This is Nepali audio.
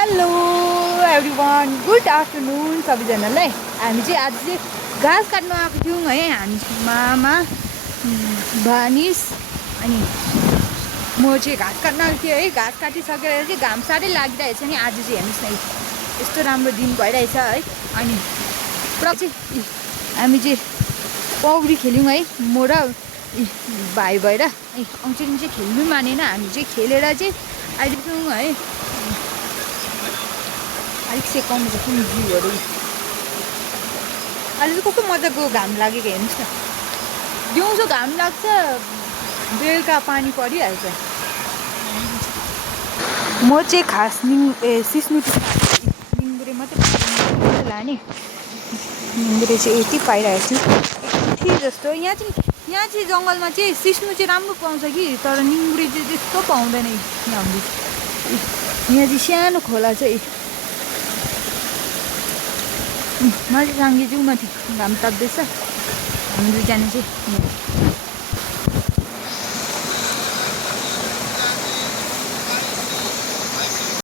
हेलो एभ्रिवान, गुड आफ्टरनुन सबैजनालाई। हामी चाहिँ आज चाहिँ घाँस काट्न आएको थियौँ है। हामी मामा भानिस अनि म चाहिँ घाँस काट्न आएको थिएँ है। घाँस काटिसकेर चाहिँ घाम साह्रै लागिरहेछ नि। आज चाहिँ हेर्नुहोस् न, यस्तो राम्रो दिन भइरहेछ है। अनि चाहिँ हामी चाहिँ पौडी खेल्यौँ है। म र भाइ भएर आउँछौँ चाहिँ खेल्नु मानेन। हामी चाहिँ खेलेर चाहिँ आइपुग्यौँ है। अलिक सेकाउनु पर्छ नि जिउहरू। अहिले चाहिँ कस्तो मजाको घाम लागेको हेर्नुहोस् न। दिउँसो घाम लाग्छ, बेलुका पानी परिहाल्छ। म चाहिँ खास सिस्नु निङ्गुरे मात्रै लाने। निङ्गुरे चाहिँ यति पाइरहेको छु यति जस्तो। यहाँ चाहिँ जङ्गलमा चाहिँ सिस्नु चाहिँ राम्रो पाउँछ कि, तर निङ्गुरे चाहिँ त्यस्तो पाउँदैन। यहाँ चाहिँ सानो खोला चाहिँ माथि साङ्गे जाउँ, माथि घाम ताप्दैछ। हामी दुईजना चाहिँ